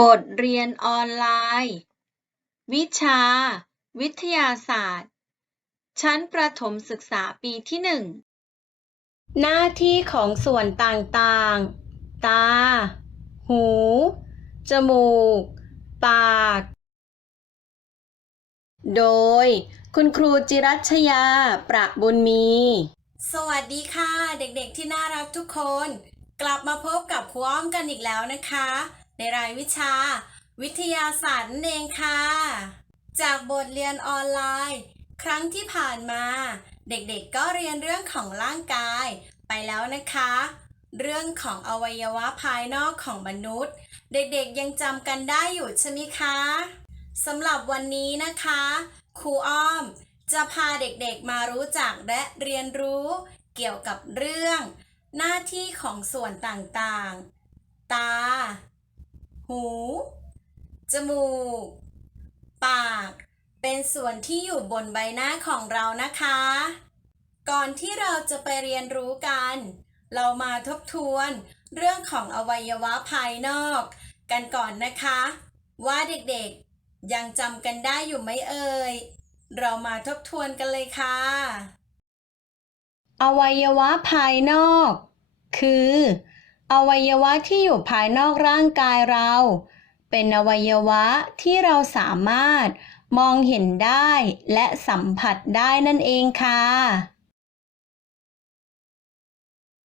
บทเรียนออนไลน์ วิชา วิทยาศาสตร์ ชั้นประถมศึกษาปีที่หนึ่งหน้าที่ของส่วนต่างๆ ตา หู จมูก ปาก โดย คุณครูจิรัชยา ประบุญมี สวัสดีค่ะ เด็กๆที่น่ารักทุกคน กลับมาพบกับครูอ้อมกันอีกแล้วนะคะ ในรายวิชา วิทยาศาสตร์นั่นเองค่ะ จากบทเรียนออนไลน์ ครั้งที่ผ่านมา เด็กๆก็เรียนเรื่องของร่างกาย ไปแล้วนะคะ เรื่องของอวัยวะภายนอกของมนุษย์ เด็กๆยังจำกันได้อยู่ใช่ไหมคะสำหรับวันนี้นะคะ ครูอ้อมจะพาเด็กๆมารู้จักและเรียนรู้เกี่ยวกับเรื่อง หน้าที่ของส่วนต่างๆ ตา หู จมูก ปาก เป็นส่วนที่อยู่บนใบหน้าของเรานะคะ ก่อนที่เราจะไปเรียนรู้กัน เรามาทบทวนเรื่องของอวัยวะภายนอก กันก่อนนะคะ ว่าเด็กๆ ยังจำกันได้อยู่ไหมเอ่ย เรามาทบทวนกันเลยค่ะ อวัยวะภายนอก คือ อวัยวะที่อยู่ภายนอกร่างกายเรา เป็นอวัยวะที่เราสามารถมองเห็นได้และสัมผัสได้นั่นเองค่ะ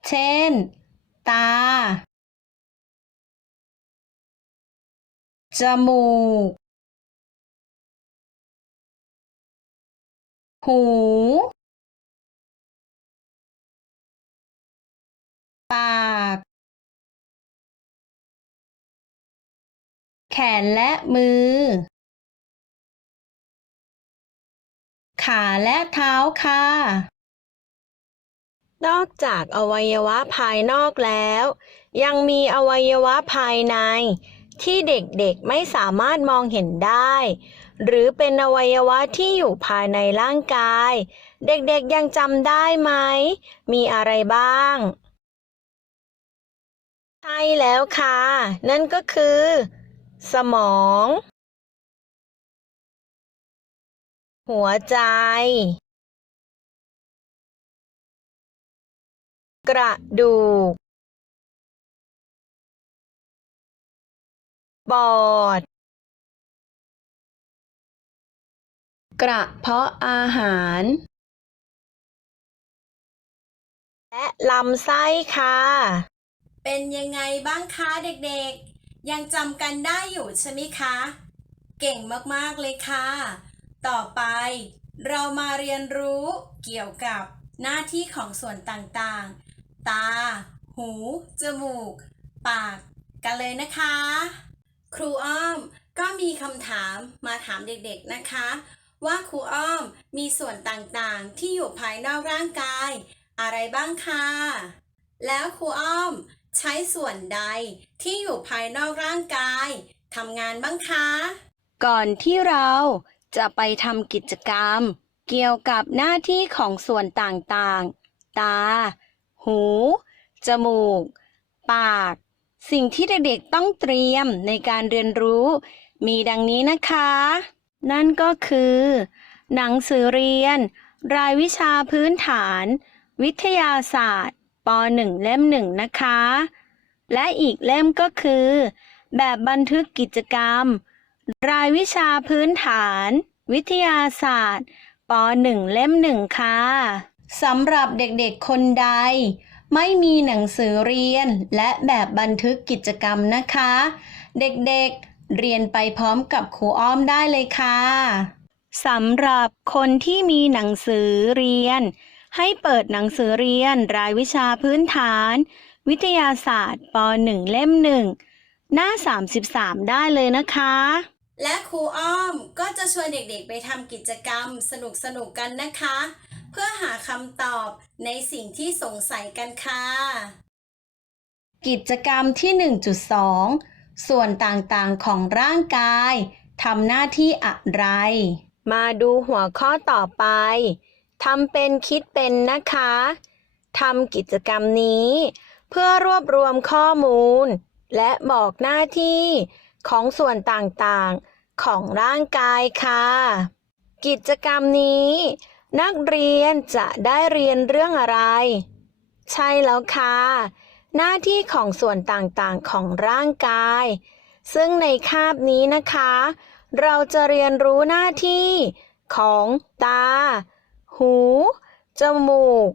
เช่น ตา จมูก หู ปาก นและมือ ขาและเท้าค่ะ นอกจากอวัยวะภายนอกแล้ว ยังมีอวัยวะภายใน ที่เด็กๆไม่สามารถมองเห็นได้ หรือเป็นอวัยวะที่อยู่ภายในร่างกาย เด็กๆยังจำได้ไหม มีอะไรบ้างใช่แล้วค่ะ นั่นก็คือ สมอง หัวใจ กระดูก ปอด กระเพาะอาหาร และลำไส้ค่ะ เป็นยังไงบ้างคะเด็กๆ ยังจำกันได้อยู่ใช่ไหมคะ เก่งมากๆเลยค่ะ ต่อไปเรามาเรียนรู้เกี่ยวกับหน้าที่ของส่วนต่างๆ ตา หู จมูก ปาก กันเลยนะคะ ครูอ้อมก็มีคำถามมาถามเด็กๆนะคะ ว่าครูอ้อมมีส่วนต่างๆ ที่อยู่ภายนอกร่างกาย อะไรบ้างคะ แล้วครูอ้อม ใช้ส่วนใดที่อยู่ภายนอกร่างกายทำงานบ้างคะ ก่อนที่เราจะไปทำกิจกรรม เกี่ยวกับหน้าที่ของส่วนต่างๆ ตา หู จมูก ปาก สิ่งที่เด็กๆต้องเตรียมในการเรียนรู้ มีดังนี้นะคะ นั่นก็คือ หนังสือเรียน รายวิชาพื้นฐาน วิทยาศาสตร์ ป .1 เล่มหนึ่งนะคะ และอีกเล่มก็คือ แบบบันทึกกิจกรรม รายวิชาพื้นฐาน วิทยาศาสตร์ป .1 เล่มหนึ่งค่ะสำหรับเด็กๆคนใด ไม่มีหนังสือเรียนและแบบบันทึกกิจกรรมนะคะ เด็กๆเรียนไปพร้อมกับครูอ้อมได้เลยค่ะสำหรับคนที่มีหนังสือเรียน ให้เปิดหนังสือเรียนรายวิชาพื้นฐาน วิทยาศาสตร์ป .1 เล่มหนึ่งหน้า 33 ได้เลยนะคะ และครูอ้อมก็จะชวนเด็กๆไปทำกิจกรรมสนุกๆกันนะคะ เพื่อหาคำตอบในสิ่งที่สงสัยกันค่ะ กิจกรรมที่ 1.2 ส่วนต่างๆของร่างกายทำหน้าที่อะไร มาดูหัวข้อต่อไป ทำเป็นคิดเป็นนะคะทำกิจกรรมนี้ เพื่อรวบรวมข้อมูล และบอกหน้าที่ของส่วนต่างๆของร่างกายค่ะ กิจกรรมนี้ นักเรียนจะได้เรียนเรื่องอะไร ใช่แล้วค่ะ หน้าที่ของส่วนต่างๆของร่างกาย ซึ่งในคาบนี้นะคะ เราจะเรียนรู้หน้าที่ของตา หู จมูก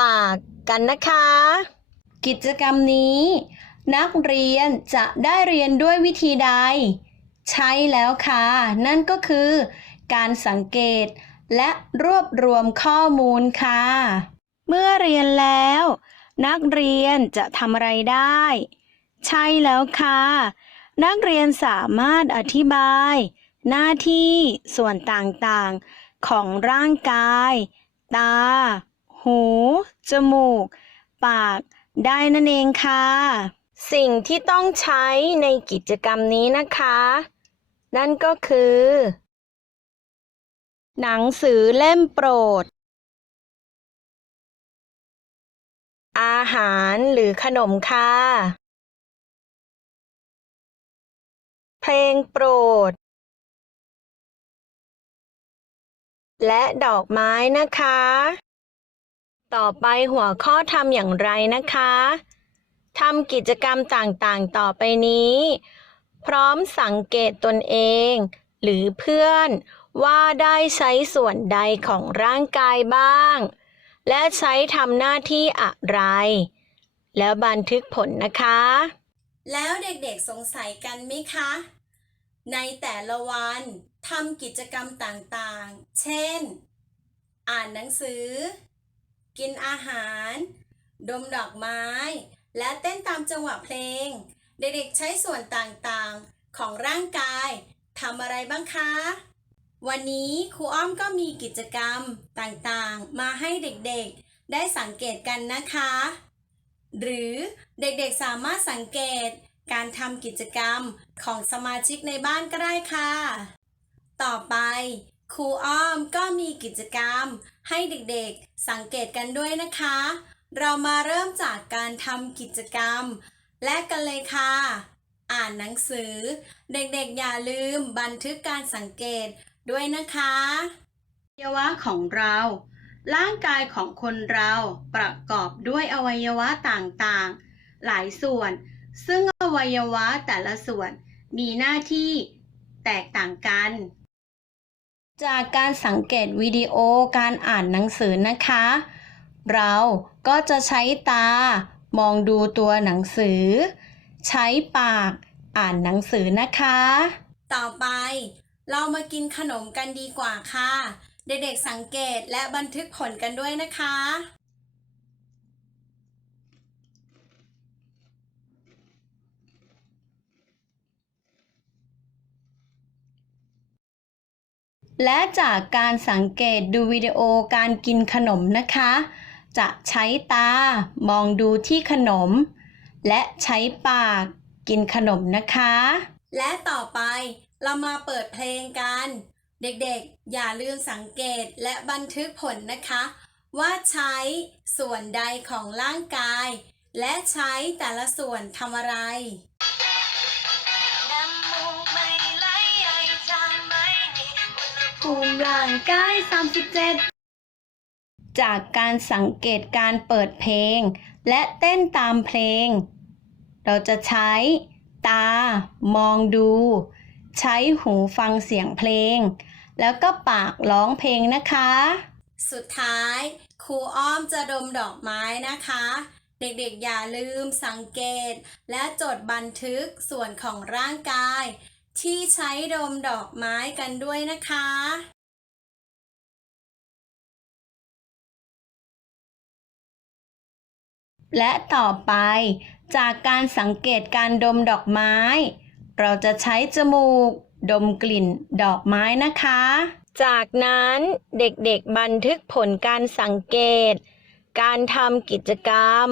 ปากกันนะคะ กิจกรรมนี้ นักเรียนจะได้เรียนด้วยวิธีใด ใช่แล้วค่ะ นั่นก็คือ การสังเกตและรวบรวมข้อมูลค่ะ เมื่อเรียนแล้ว นักเรียนจะทำอะไรได้ ใช่แล้วค่ะ นักเรียนสามารถอธิบาย หน้าที่ส่วนต่างๆ ของร่างกาย ตา หู จมูก ปาก ได้นั่นเองค่ะ สิ่งที่ต้องใช้ในกิจกรรมนี้นะคะ นั่นก็คือ หนังสือเล่มโปรด อาหารหรือขนมค่ะ เพลงโปรด และดอกไม้นะคะ ต่อไปหัวข้อทำอย่างไรนะคะทำกิจกรรมต่างๆ ต่อไปนี้ พร้อมสังเกตตนเอง หรือเพื่อนว่าได้ใช้ส่วนใดของร่างกายบ้าง และใช้ทำหน้าที่อะไร แล้วบันทึกผลนะคะ แล้วเด็กๆสงสัยกันไหมคะ ในแต่ละวัน ทำกิจกรรมต่างๆ เช่น อ่านหนังสือ กินอาหาร ดมดอกไม้ และเต้นตามจังหวะเพลง เด็กๆใช้ส่วนต่างๆ ของร่างกายทำอะไรบ้างคะ วันนี้ครูอ้อมก็มีกิจกรรมต่างๆ มาให้เด็กๆ ได้สังเกตกันนะคะ หรือเด็กๆสามารถสังเกตการทำกิจกรรมของสมาชิกในบ้านก็ได้ค่ะ ต่อไปครูอ้อมก็มีกิจกรรม ให้เด็กๆสังเกตกันด้วยนะคะ เรามาเริ่มจากการทำกิจกรรม แลกกันเลยค่ะ อ่านหนังสือ เด็กๆอย่าลืมบันทึกการสังเกตด้วยนะคะอวัยวะของเรา ร่างกายของคนเราประกอบด้วยอวัยวะต่างๆ หลายส่วน ซึ่งอวัยวะแต่ละส่วนมีหน้าที่แตกต่างกัน จากการสังเกตวิดีโอการอ่านหนังสือนะคะ เราก็จะใช้ตามองดูตัวหนังสือ ใช้ปากอ่านหนังสือนะคะ ต่อไปเรามากินขนมกันดีกว่าค่ะ เด็กๆสังเกตและบันทึกผลกันด้วยนะคะ และจากการสังเกตดูวิดีโอการกินขนมนะคะ จะใช้ตามองดูที่ขนม และใช้ปากกินขนมนะคะ และต่อไปเรามาเปิดเพลงกัน เด็กๆ อย่าลืมสังเกตและบันทึกผลนะคะ ว่าใช้ส่วนใดของร่างกาย และใช้แต่ละส่วนทำอะไร ภูภูมิมิร่างกาย 37 จากการสังเกตการเปิดเพลง และเต้นตามเพลง เราจะใช้ ตา มองดู ใช้หูฟังเสียงเพลง แล้วก็ปากร้องเพลงนะคะ สุดท้ายครูอ้อมจะดมดอกไม้นะคะ เด็กๆอย่าลืมสังเกต และจดบันทึกส่วนของร่างกาย ที่ใช้ดมดอกไม้กันด้วยนะคะ และต่อไปจากการสังเกตการดมดอกไม้ เราจะใช้จมูก ดมกลิ่นดอกไม้นะคะ จากนั้นเด็กๆบันทึกผลการสังเกต การทำกิจกรรม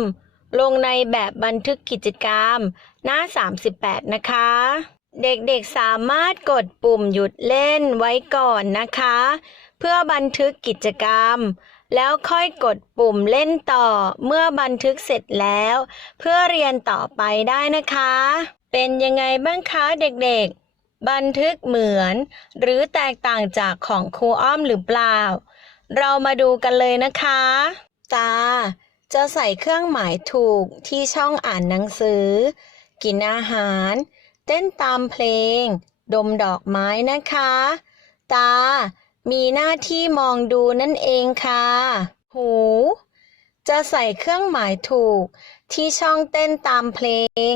ลงในแบบบันทึกกิจกรรม หน้า 38 นะคะ เด็กๆสามารถกดปุ่มหยุดเล่นไว้ก่อนนะคะ เพื่อบันทึกกิจกรรม แล้วค่อยกดปุ่มเล่นต่อเมื่อบันทึกเสร็จแล้ว เพื่อเรียนต่อไปได้นะคะ เป็นยังไงบ้างคะเด็กๆ บันทึกเหมือน หรือแตกต่างจากของครูอ้อมหรือเปล่า เรามาดูกันเลยนะคะ ตา จะใส่เครื่องหมายถูกที่ช่องอ่านหนังสือ กินอาหาร เต้นตามเพลง ดมดอกไม้นะคะ ตา มีหน้าที่มองดูนั่นเองค่ะ หู จะใส่เครื่องหมายถูกที่ช่องเต้นตามเพลง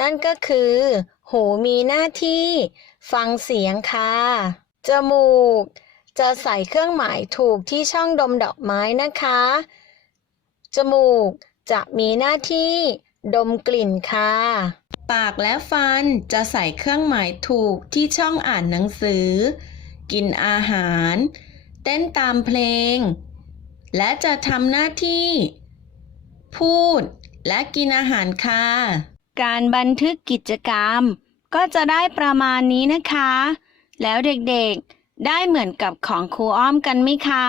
นั่นก็คือ หูมีหน้าที่ ฟังเสียงค่ะ จมูก จะใส่เครื่องหมายถูกที่ช่องดมดอกไม้นะคะ จมูกจะมีหน้าที่ดมกลิ่นค่ะ ปากและฟันจะใส่เครื่องหมายถูกที่ช่องอ่านหนังสือ กินอาหาร เต้นตามเพลง และจะทำหน้าที่ พูด และกินอาหารค่ะ การบันทึกกิจกรรม ก็จะได้ประมาณนี้นะคะ แล้วเด็กๆ ได้เหมือนกับของครูอ้อมกันไหมคะ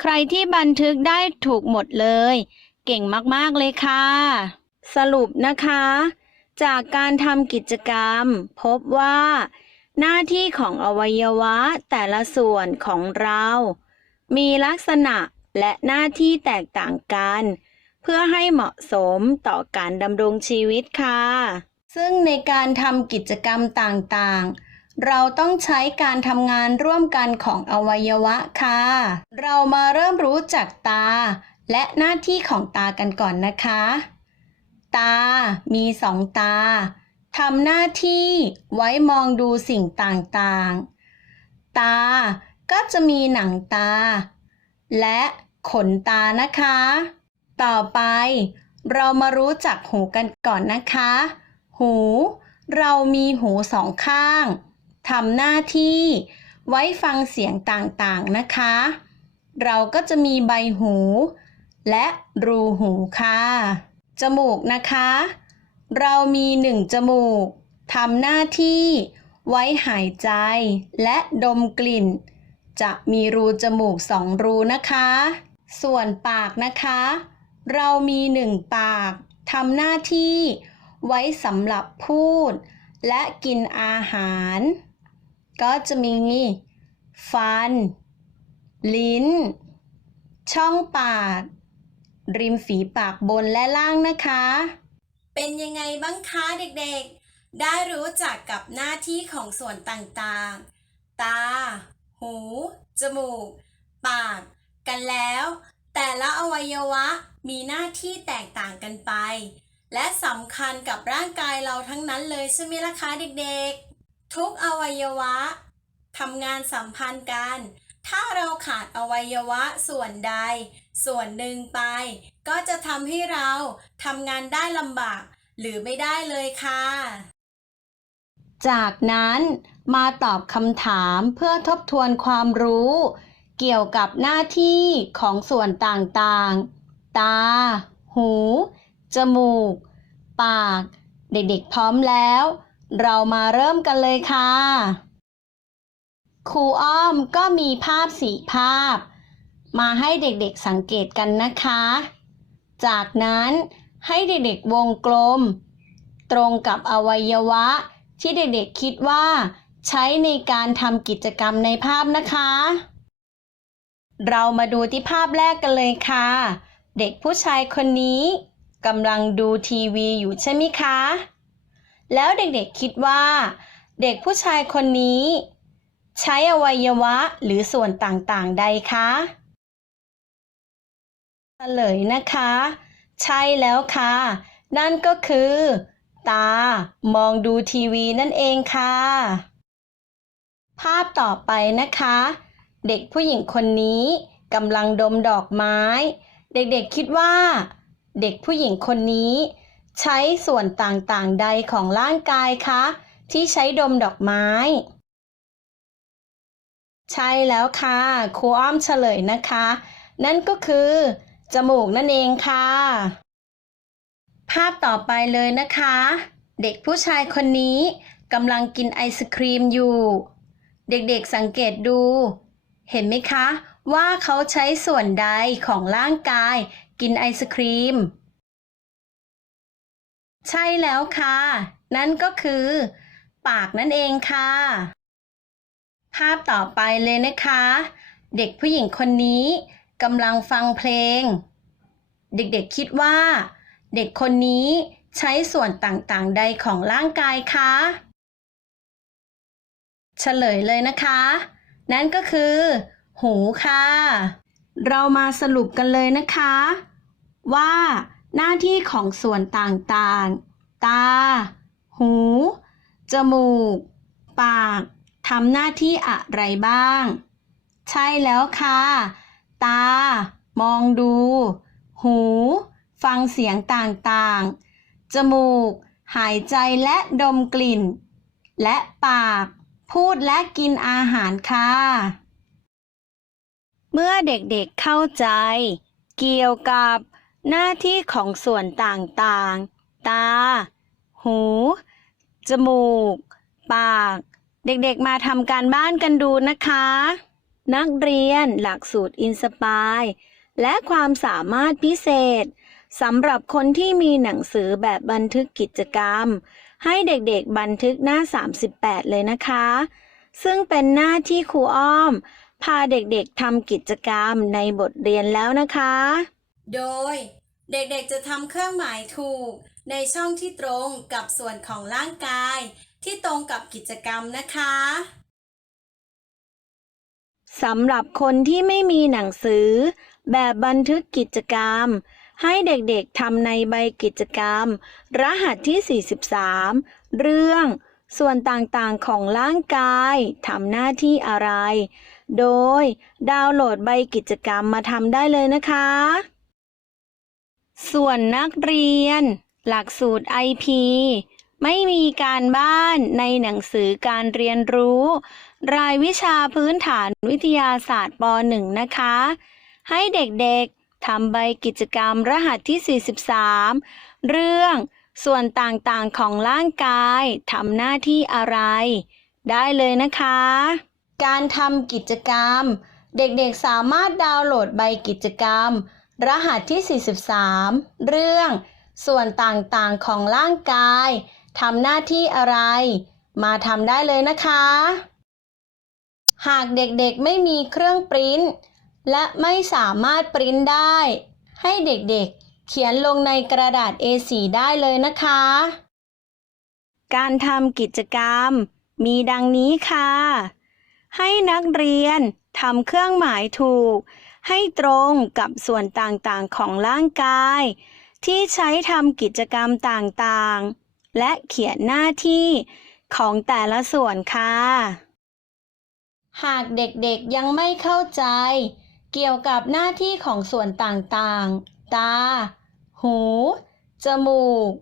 ใครที่บันทึกได้ถูกหมดเลย เก่งมากๆเลยค่ะ สรุปนะคะ จากการทำกิจกรรม พบว่า หน้าที่ของอวัยวะแต่ละส่วนของเรา มีลักษณะและหน้าที่แตกต่างกัน เพื่อให้เหมาะสมต่อการดำรงชีวิตค่ะ ซึ่งในการทำกิจกรรมต่างๆเราต้องใช้การทำงานร่วมกันของอวัยวะค่ะ เรามาเริ่มรู้จักตา และหน้าที่ของตากันก่อนนะคะ ตา มีสองตาทำหน้าที่ไว้มองดูสิ่งต่างๆ ตาก็จะมีหนังตา และขนตานะคะ ต่อไปเรามารู้จักหูกันก่อนนะคะ หู เรามีหูสองข้างทำหน้าที่ไว้ฟังเสียงต่างๆนะคะ เราก็จะมีใบหู และรูหูค่ะ จมูกนะคะ เรามีหนึ่งจมูกทำหน้าที่ไว้หายใจและดมกลิ่น จะมีรูจมูกสองรูนะคะ ส่วนปากนะคะ เรามีหนึ่งปากทำหน้าที่ไว้สำหรับพูด และกินอาหาร ก็จะมี ฟัน ลิ้น ช่องปาก ริมฝีปากบนและล่างนะคะ เป็นยังไงบ้างคะเด็กๆ ได้รู้จักกับหน้าที่ของส่วนต่างๆ ตา หู จมูก ปาก กันแล้ว แต่ละอวัยวะมีหน้าที่แตกต่างกันไป และสำคัญกับร่างกายเราทั้งนั้นเลยใช่ไหมล่ะคะเด็กๆ ทุกอวัยวะทำงานสัมพันธ์กัน ถ้าเราขาดอวัยวะส่วนใด ส่วนหนึ่งไป ก็จะทำให้เราทำงานได้ลำบาก หรือไม่ได้เลยค่ะ จากนั้นมาตอบคำถามเพื่อทบทวนความรู้ เกี่ยวกับหน้าที่ของส่วนต่างๆ ตา หู จมูก ปาก เด็กๆพร้อมแล้ว เรามาเริ่มกันเลยค่ะ ครูอ้อมก็มีภาพสีภาพ มาให้เด็กๆสังเกตกันนะคะ จากนั้นให้เด็กๆวงกลม ตรงกับอวัยวะ ที่เด็กๆคิดว่า ใช้ในการทำกิจกรรมในภาพนะคะ เรามาดูที่ภาพแรกกันเลยค่ะ เด็กผู้ชายคนนี้กำลังดูทีวีอยู่ใช่ไหมคะ แล้วเด็กๆคิดว่า เด็กผู้ชายคนนี้ ใช้อวัยวะหรือส่วนต่างๆ ใดคะเฉลยนะคะ ใช่แล้วค่ะ นั่นก็คือ ตามองดูทีวีนั่นเองค่ะ ภาพต่อไปนะคะ เด็กผู้หญิงคนนี้กำลังดมดอกไม้ เด็กๆคิดว่า เด็กผู้หญิงคนนี้ ใช้ส่วนต่างๆ ใดของร่างกายคะ ที่ใช้ดมดอกไม้ ใช่แล้วค่ะครูอ้อมเฉลยนะคะ นั่นก็คือ จมูกนั่นเองค่ะ ภาพต่อไปเลยนะคะ เด็กผู้ชายคนนี้กำลังกินไอศครีมอยู่ เด็กๆสังเกตดู เห็นไหมคะ ว่าเขาใช้ส่วนใดของร่างกาย กินไอศครีม ใช่แล้วค่ะ นั่นก็คือ ปากนั่นเองค่ะ ภาพต่อไปเลยนะคะ เด็กผู้หญิงคนนี้กำลังฟังเพลง เด็กๆคิดว่า เด็กคนนี้ใช้ส่วนต่างๆ ใดของร่างกายคะเฉลยเลยนะคะ นั่นก็คือ หูค่ะ เรามาสรุปกันเลยนะคะ ว่าหน้าที่ของส่วนต่างๆ ตา หู จมูก ปาก ทำหน้าที่อะไรบ้าง ใช่แล้วค่ะ ตา มองดู หู ฟังเสียงต่างๆ จมูก หายใจและดมกลิ่น และปาก พูดและกินอาหารค่ะ เมื่อเด็กๆเข้าใจ เกี่ยวกับหน้าที่ของส่วนต่างๆ ตา หู จมูก ปาก เด็กๆมาทำการบ้านกันดูนะคะ นักเรียนหลักสูตรอินสปายและความสามารถพิเศษสำหรับคนที่มีหนังสือแบบบันทึกกิจกรรม ให้เด็กๆบันทึกหน้า 38 เลยนะคะ ซึ่งเป็นหน้าที่ครูอ้อม พาเด็กๆทำกิจกรรมในบทเรียนแล้วนะคะ โดยเด็กๆจะทำเครื่องหมายถูก ในช่องที่ตรงกับส่วนของร่างกาย ที่ตรงกับกิจกรรมนะคะสำหรับคนที่ไม่มีหนังสือ แบบบันทึกกิจกรรม ให้เด็กๆทำในใบกิจกรรม รหัสที่ 43 เรื่องส่วนต่างๆของร่างกายทำหน้าที่อะไร โดยดาวน์โหลดใบกิจกรรมมาทำได้เลยนะคะ ส่วนนักเรียน หลักสูตร IP ไม่มีการบ้านในหนังสือการเรียนรู้ รายวิชาพื้นฐานวิทยาศาสตร์ป .1 นะคะ ให้เด็กๆทำใบกิจกรรมรหัสที่ 43 เรื่องส่วนต่างๆของร่างกายทำหน้าที่อะไร ได้เลยนะคะ การทำกิจกรรม เด็กๆสามารถดาวน์โหลดใบกิจกรรม รหัสที่ 43 เรื่อง ส่วนต่างๆของร่างกาย ทำหน้าที่อะไร มาทำได้เลยนะคะ หากเด็กๆไม่มีเครื่องปริ้นและไม่สามารถปริ้นได้ ให้เด็กๆ เขียนลงในกระดาษ A4 ได้เลยนะคะ การทำกิจกรรม มีดังนี้ค่ะ ให้นักเรียนทำเครื่องหมายถูก ให้ตรงกับส่วนต่างๆของร่างกาย ที่ใช้ทำกิจกรรมต่างๆ และเขียนหน้าที่ของแต่ละส่วนค่ะ หากเด็กๆยังไม่เข้าใจ เกี่ยวกับหน้าที่ของส่วนต่างๆ ตา หู จมูก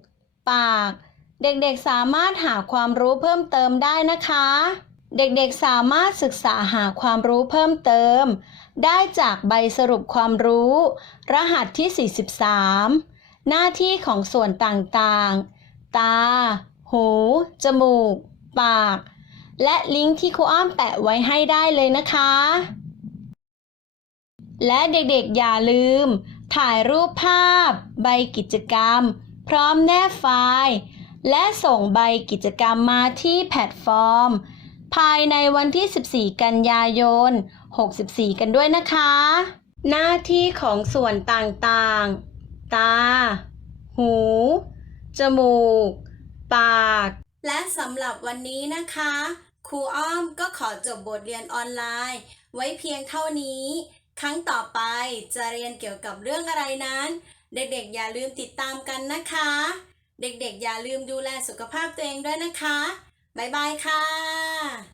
ปาก เด็กๆสามารถหาความรู้เพิ่มเติมได้นะคะ เด็กๆสามารถศึกษาหาความรู้เพิ่มเติม ได้จากใบสรุปความรู้ รหัสที่ 43 หน้าที่ของส่วนต่างๆ ตา หู จมูก ปาก และลิงก์ที่ครูอ้อมแปะไว้ให้ได้เลยนะคะ และเด็กๆอย่าลืม ถ่ายรูปภาพ ใบกิจกรรม พร้อมแนบไฟล์ และส่งใบกิจกรรมมาที่แพลตฟอร์ม ภายในวันที่ 14 กันยายน 64 กันด้วยนะคะ หน้าที่ของส่วนต่างๆ ตา หู จมูก ปาก และสำหรับวันนี้นะคะ ครูอ้อมก็ขอจบบทเรียนออนไลน์ ไว้เพียงเท่านี้ ครั้งต่อไปจะเรียนเกี่ยวกับเรื่องอะไรนั้น เด็กๆอย่าลืมติดตามกันนะคะ เด็กๆอย่าลืมดูแลสุขภาพตัวเองด้วยนะคะ บ๊ายบายค่ะ